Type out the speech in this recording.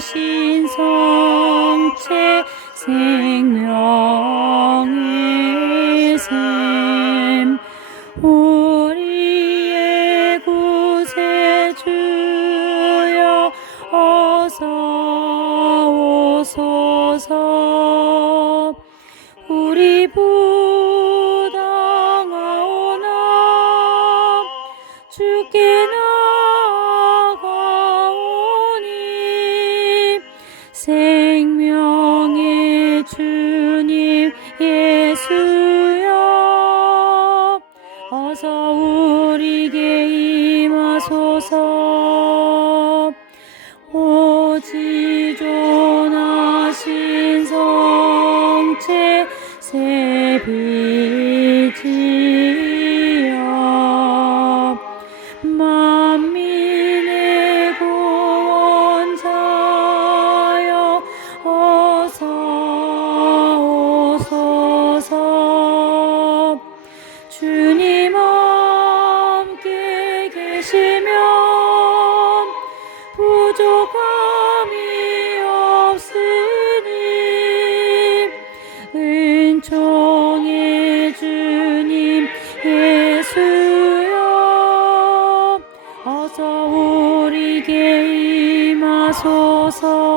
신 성체 생명의 샘 우리의 구세주여 어서 오소서. 우리 부당하오나 주께는 어서 우리에게 임하소서. 오 지 존하신 성체 새비 주님 함께 계시면 부족함이 없으니 은총의 주님 예수여 어서 우리에게 임하소서